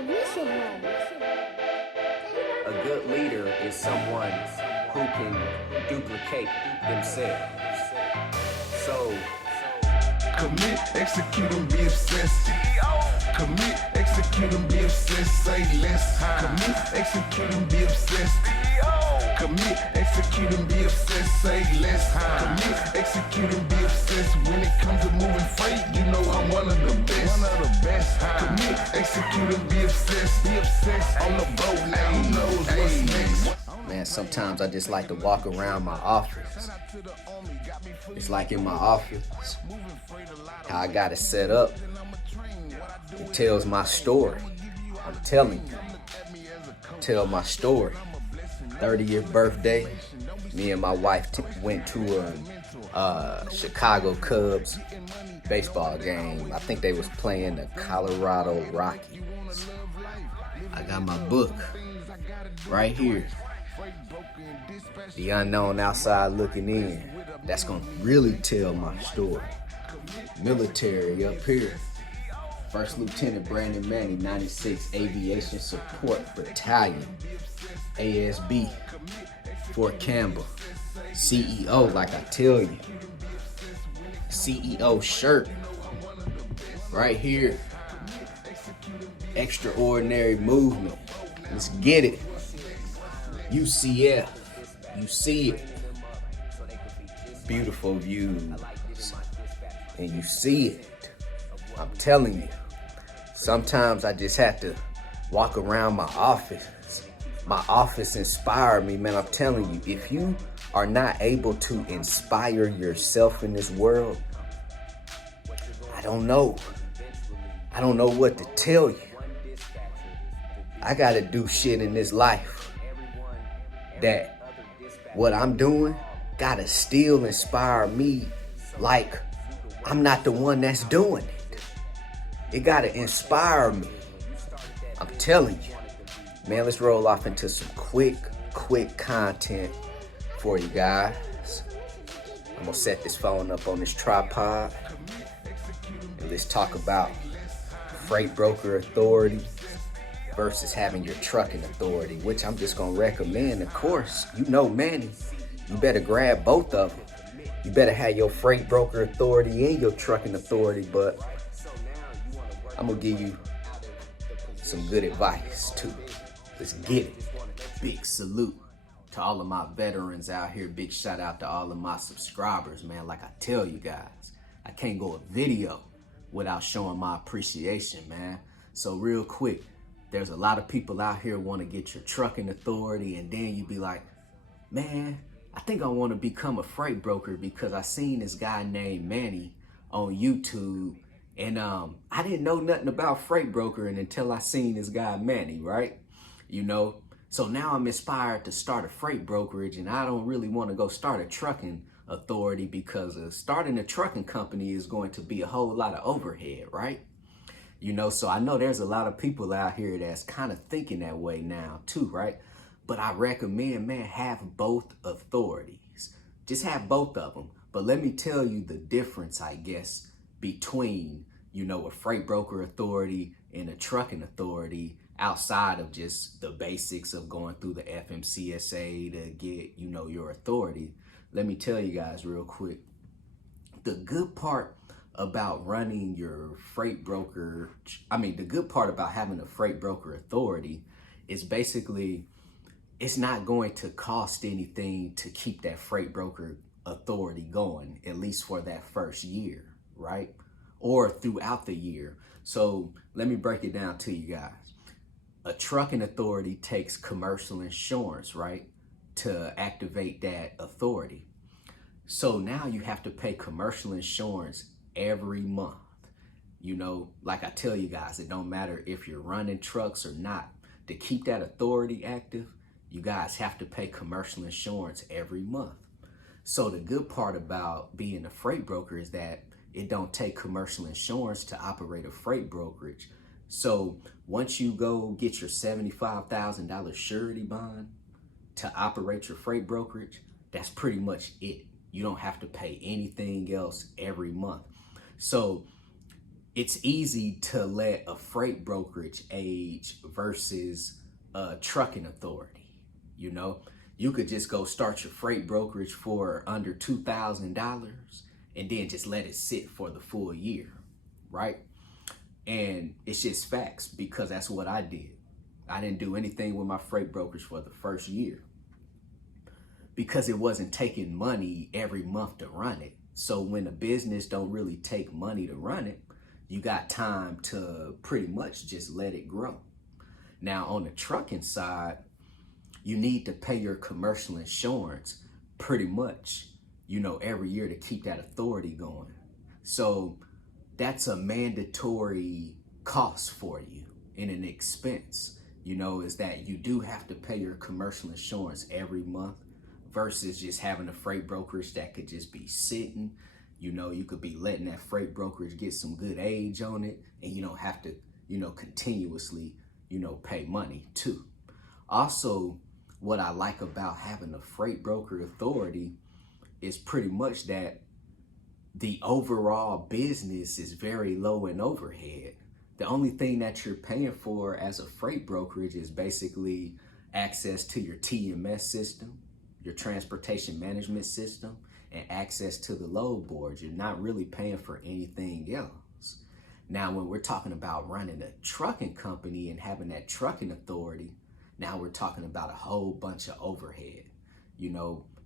A good leader is someone who can duplicate themselves. So, commit, execute, and be obsessed. Commit, execute, and be obsessed. Say less. Commit, execute, and be obsessed. Commit, execute, and be obsessed. Say less. Commit, execute, and be obsessed. When it comes to moving freight, you know I'm one of the best. One of the best. Commit, execute, and be obsessed. Be obsessed on the boat. Now who knows what's next? man, sometimes I just like to walk around my office. It's like in my office, how I got it set up. It tells my story. I'm telling you. Tell my story. 30th birthday, me and my wife went to a Chicago Cubs baseball game. I think they was playing the Colorado Rockies. I got my book right here. The Unknown Outside Looking In. That's gonna really tell my story. Military up here. First Lieutenant Brandon Manny, 96 Aviation Support Battalion, ASB, Fort Campbell. CEO, like I tell you. CEO shirt, right here. Extraordinary movement. Let's get it. UCF, you see it. Beautiful views, and you see it. I'm telling you. Sometimes I just have to walk around my office. My office inspired me, man. I'm telling you, if you are not able to inspire yourself in this world, I don't know. I don't know what to tell you. I gotta do shit in this life that what I'm doing gotta still inspire me like I'm not the one that's doing it. It gotta inspire me. I'm telling you. Man, let's roll off into some quick content for you guys. I'm gonna set this phone up on this tripod and let's talk about freight broker authority versus having your trucking authority, which I'm just gonna recommend. Of course, you know Manny, you better grab both of them. You better have your freight broker authority and your trucking authority, but I'm gonna give you some good advice too. Let's get it. Big salute to all of my veterans out here. Big shout out to all of my subscribers, man. Like I tell you guys, I can't go a video without showing my appreciation, man. So real quick, there's a lot of people out here want to get your trucking authority, and then you be like, man, I think I want to become a freight broker because I seen this guy named Manny on YouTube, and I didn't know nothing about freight brokering until I seen this guy Manny, right? You know, so now I'm inspired to start a freight brokerage, and I don't really want to go start a trucking authority because starting a trucking company is going to be a whole lot of overhead, right? You know, so I know there's a lot of people out here that's kind of thinking that way now too, right? But I recommend, man, have both authorities. Just have both of them. But let me tell you the difference, I guess, between, you know, a freight broker authority and a trucking authority outside of just the basics of going through the FMCSA to get, you know, your authority. Let me tell you guys real quick. The good part about running your freight broker, the good part about having a freight broker authority is basically it's not going to cost anything to keep that freight broker authority going, at least for that first year, right? Or throughout the year. So let me break it down to you guys. A trucking authority takes commercial insurance, right, to activate that authority. So now you have to pay commercial insurance every month. You know, like I tell you guys, it don't matter if you're running trucks or not. To keep that authority active, you guys have to pay commercial insurance every month. So the good part about being a freight broker is that it don't take commercial insurance to operate a freight brokerage. So once you go get your $75,000 surety bond to operate your freight brokerage, that's pretty much it. You don't have to pay anything else every month. So it's easy to let a freight brokerage age versus a trucking authority. You know, you could just go start your freight brokerage for under $2,000 and then just let it sit for the full year, right? And it's just facts, because that's what I did. I didn't do anything with my freight brokerage for the first year because it wasn't taking money every month to run it. So when a business don't really take money to run it, you got time to pretty much just let it grow. Now on the trucking side, you need to pay your commercial insurance pretty much, every year to keep that authority going. So that's a mandatory cost for you and an expense, is that you do have to pay your commercial insurance every month versus just having a freight brokerage that could just be sitting. You could be letting that freight brokerage get some good age on it, and you don't have to, continuously, pay money too. Also, what I like about having a freight broker authority is pretty much that the overall business is very low in overhead. The only thing that you're paying for as a freight brokerage is basically access to your TMS system, your transportation management system, and access to the load boards. You're not really paying for anything else. Now, when we're talking about running a trucking company and having that trucking authority, now we're talking about a whole bunch of overhead,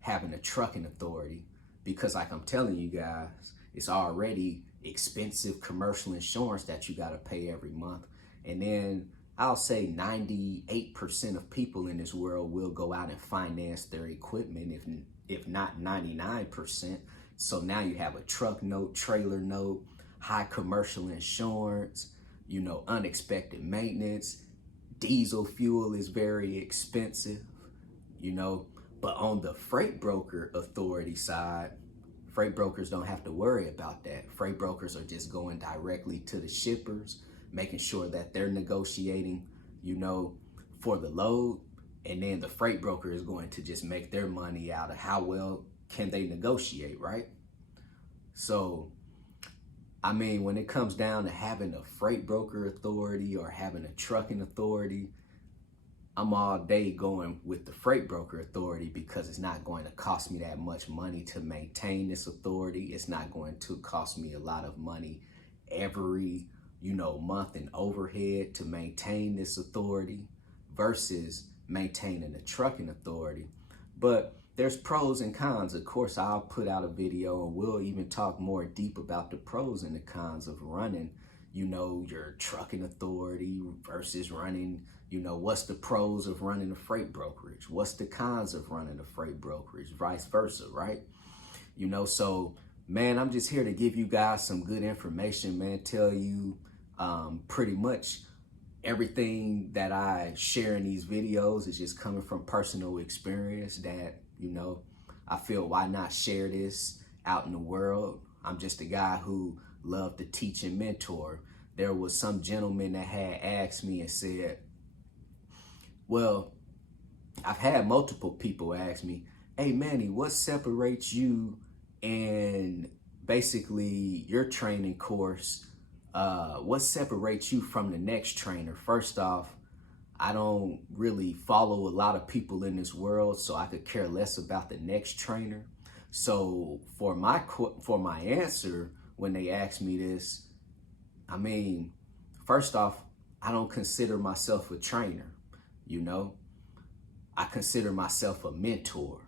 having a trucking authority, because like I'm telling you guys, it's already expensive commercial insurance that you got to pay every month. And then I'll say 98% of people in this world will go out and finance their equipment, if not 99%. So now you have a truck note, trailer note, high commercial insurance, unexpected maintenance. Diesel fuel is very expensive, but on the freight broker authority side, freight brokers don't have to worry about that. Freight brokers are just going directly to the shippers, making sure that they're negotiating, for the load. And then the freight broker is going to just make their money out of how well can they negotiate, right? So, when it comes down to having a freight broker authority or having a trucking authority, I'm all day going with the freight broker authority because it's not going to cost me that much money to maintain this authority. It's not going to cost me a lot of money every, month in overhead to maintain this authority versus maintaining a trucking authority. But there's pros and cons. Of course, I'll put out a video and we'll even talk more deep about the pros and the cons of running, your trucking authority versus running, what's the pros of running a freight brokerage? What's the cons of running a freight brokerage? Vice versa, right? So, man, I'm just here to give you guys some good information, man. Tell you pretty much everything that I share in these videos is just coming from personal experience that, I feel why not share this out in the world. I'm just a guy who loved to teach and mentor. There was some gentleman that had asked me and said, well, I've had multiple people ask me, hey, Manny, what separates you and basically your training course? What separates you from the next trainer? First off, I don't really follow a lot of people in this world, so I could care less about the next trainer. So for my answer, when they ask me this, first off, I don't consider myself a trainer, I consider myself a mentor.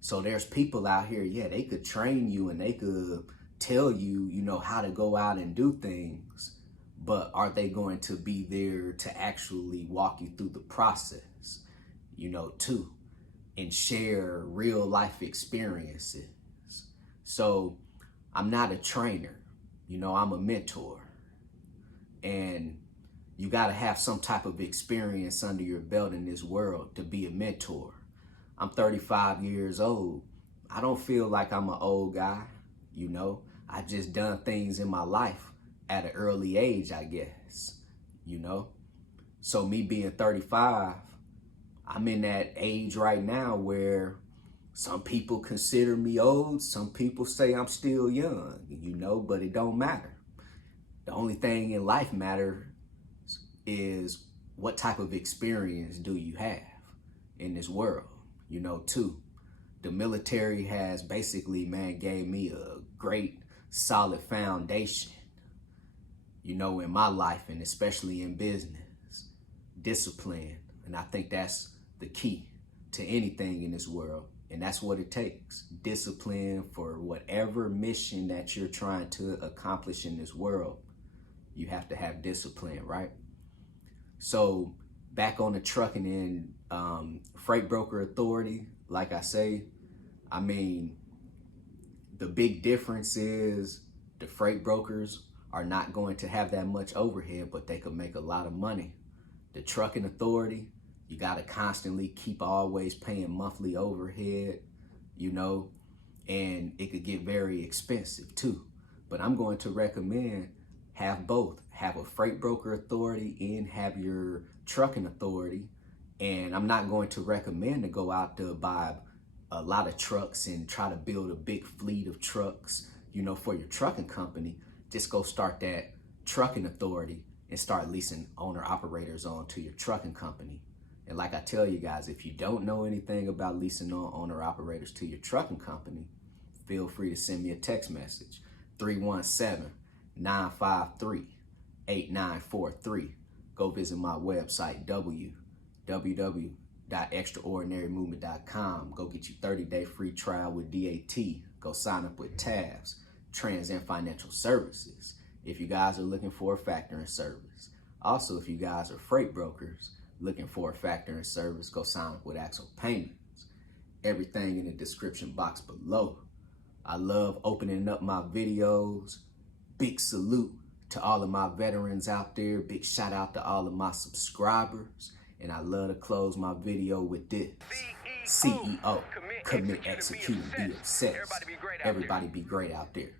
So there's people out here, they could train you and they could tell you, how to go out and do things. But are they going to be there to actually walk you through the process, too, and share real life experiences? So I'm not a trainer, I'm a mentor. And you got to have some type of experience under your belt in this world to be a mentor. I'm 35 years old. I don't feel like I'm an old guy, I just done things in my life at an early age, I guess, So me being 35, I'm in that age right now where some people consider me old. Some people say I'm still young, but it don't matter. The only thing in life matters is what type of experience do you have in this world, you know, too. The military has basically, man, gave me a great solid foundation, you know, in my life and especially in business, discipline. And I think that's the key to anything in this world. And that's what it takes, discipline for whatever mission that you're trying to accomplish in this world. You have to have discipline, right? So back on the trucking and freight broker authority, like I say, I mean, the big difference is the freight brokers are not going to have that much overhead, but they could make a lot of money. The trucking authority, you got to constantly keep always paying monthly overhead, you know, and it could get very expensive too. But I'm going to recommend have both. Have a freight broker authority and have your trucking authority. And I'm not going to recommend to go out to buy a lot of trucks and try to build a big fleet of trucks, you know, for your trucking company. Just go start that trucking authority and start leasing owner operators on to your trucking company. And like I tell you guys, if you don't know anything about leasing on owner operators to your trucking company, feel free to send me a text message, 317-953-8943. Go visit my website, www.extraordinarymovement.com. Go get your 30-day free trial with DAT. Go sign up with TAFS, Trans and Financial Services, if you guys are looking for a factoring service. Also, if you guys are freight brokers looking for a factoring service, go sign up with Axel Payments. Everything in the description box below. I love opening up my videos. Big salute to all of my veterans out there. Big shout out to all of my subscribers. And I love to close my video with this. CEO, commit, execute, be obsessed. Everybody be great out there.